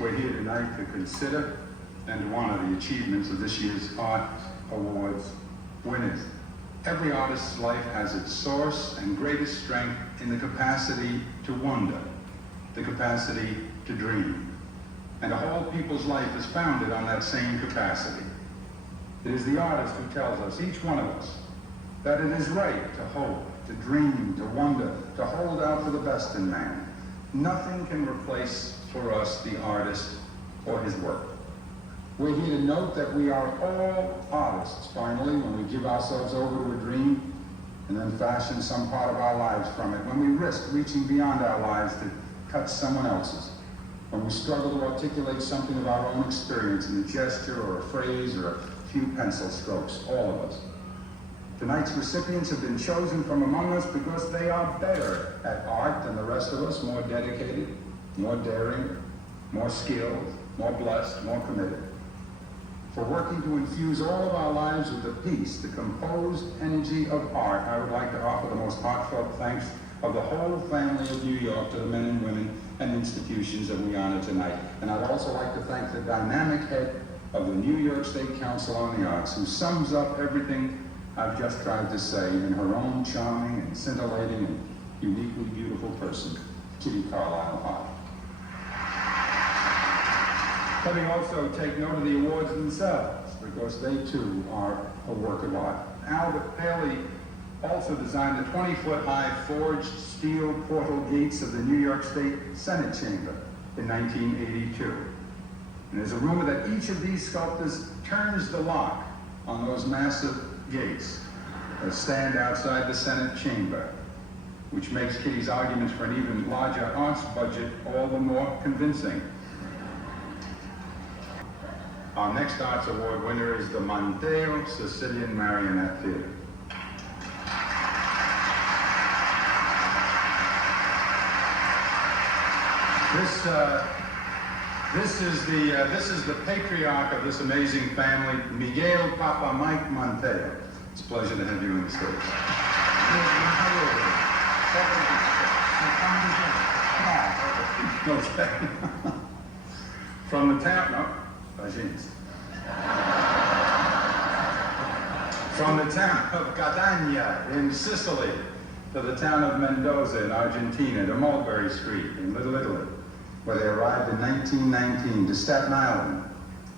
We're here tonight to consider and to honor the achievements of this year's Art Awards winners. Every artist's life has its source and greatest strength in the capacity to wonder, the capacity to dream. And a whole people's life is founded on that same capacity. It is the artist who tells us, each one of us, that it is right to hope, to dream, to wonder, to hold out for the best in man. Nothing can replace for us the artist or his work. We're here to note that we are all artists, finally, when we give ourselves over to a dream and then fashion some part of our lives from it, when we risk reaching beyond our lives to touch someone else's, when we struggle to articulate something of our own experience in a gesture or a phrase or a few pencil strokes, all of us. Tonight's recipients have been chosen from among us because they are better at art than the rest of us, more dedicated, more daring, more skilled, more blessed, more committed. For working to infuse all of our lives with the peace, the composed energy of art, I would like to offer the most heartfelt thanks of the whole family of New York to the men and women and institutions that we honor tonight. And I'd also like to thank the dynamic head of the New York State Council on the Arts, who sums up everything I've just tried to say in her own charming and scintillating and uniquely beautiful person, Kitty Carlisle Hart. Let me also take note of the awards themselves, because they too are a work of art. Albert Paley also designed the 20-foot-high forged steel portal gates of the New York State Senate Chamber in 1982. And there's a rumor that each of these sculptors turns the lock on those massive gates that stand outside the Senate chamber, which makes Kitty's arguments for an even larger arts budget all the more convincing. Our next Arts Award winner is the Manteo Sicilian Marionette Theater. This is the patriarch of this amazing family, Miguel Papa Manteo. It's a pleasure to have you in the stage. Okay. From the town, no, from the town of Catania in Sicily to the town of Mendoza in Argentina to Mulberry Street in Little Italy, where they arrived in 1919, to Staten Island.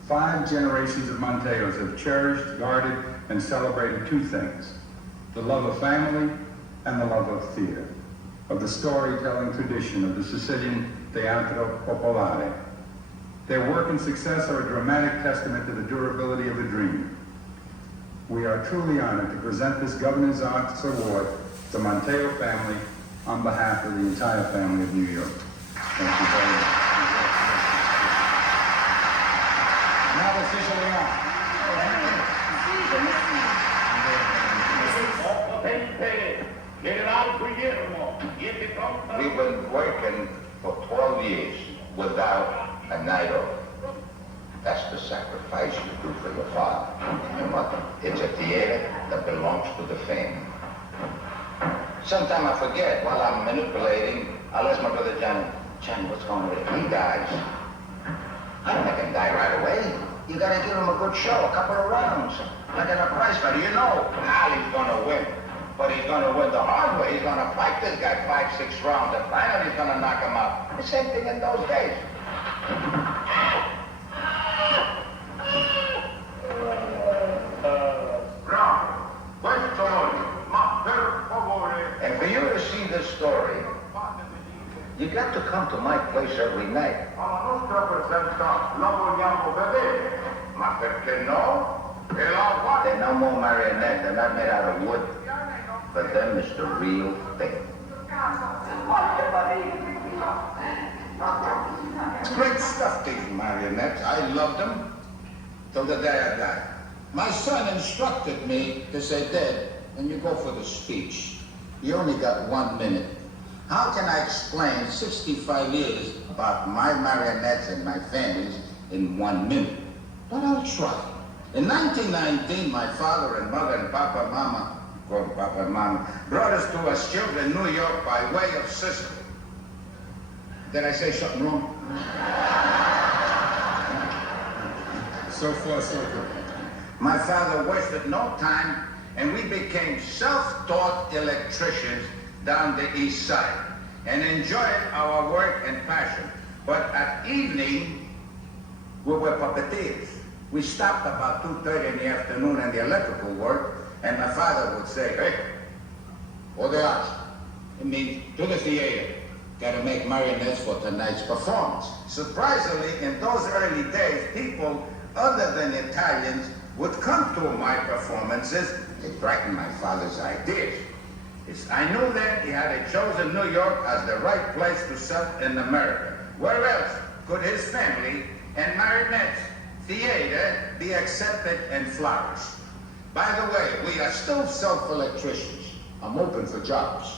5 generations of Manteos have cherished, guarded, and celebrated 2 things: the love of family and the love of theater, of the storytelling tradition of the Sicilian Teatro Popolare. Their work and success are a dramatic testament to the durability of the dream. We are truly honored to present this Governor's Arts Award to the Manteo family on behalf of the entire family of New York. Thank you very much. Now officially on. We've been working for 12 years without a night off. That's the sacrifice you do for your father and your mother. It's a theater that belongs to the family. Sometimes I forget while I'm manipulating. I'll ask my brother Johnny, what's going on with him? He dies. I don't make him die right away. You gotta give him a good show, a couple of rounds. Like in a prize fight, you know Ali's gonna win. But he's gonna win the hard way. He's gonna fight this guy 5-6 rounds, and finally he's gonna knock him out. The same thing in those days. And for you to see this story, you got to come to my place every night. They're no more marionettes. They're not made out of wood. But them is the real thing. It's great stuff, these marionettes. I loved them till the day I died. My son instructed me to say, Dad, when you go for the speech, you only got 1 minute. How can I explain 65 years about my marionettes and my families in 1 minute? But I'll try. In 1919, my father and mother and Papa and Mama, brought us to us children in New York by way of Sicily. Did I say something wrong? So far, so good. My father wasted no time, and we became self-taught electricians down the east side and enjoyed our work and passion. But at evening, we were puppeteers. We stopped about 2:30 in the afternoon in the electrical work, and my father would say, "Hey, what they ask? It means to the theater. Gotta make marionettes for tonight's performance." Surprisingly, in those early days, people other than Italians would come to my performances. It brightened my father's ideas. I knew then he had chosen New York as the right place to sell in America. Where else could his family and marionettes theater be accepted and flourish? By the way, we are still self-electricians. I'm open for jobs.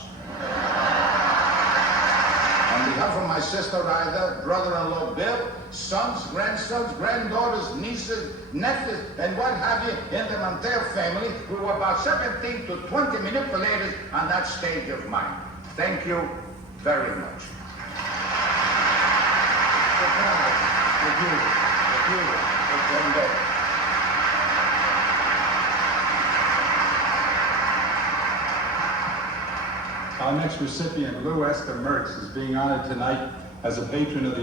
On behalf of my sister Ida, brother-in-law Bill, sons, grandsons, granddaughters, nieces, nephews, and what have you in the Manteo family, we were about 17 to 20 manipulators on that stage of mine. Thank you very much. Our next recipient, Lou Esther Mertz, is being honored tonight as a patron of the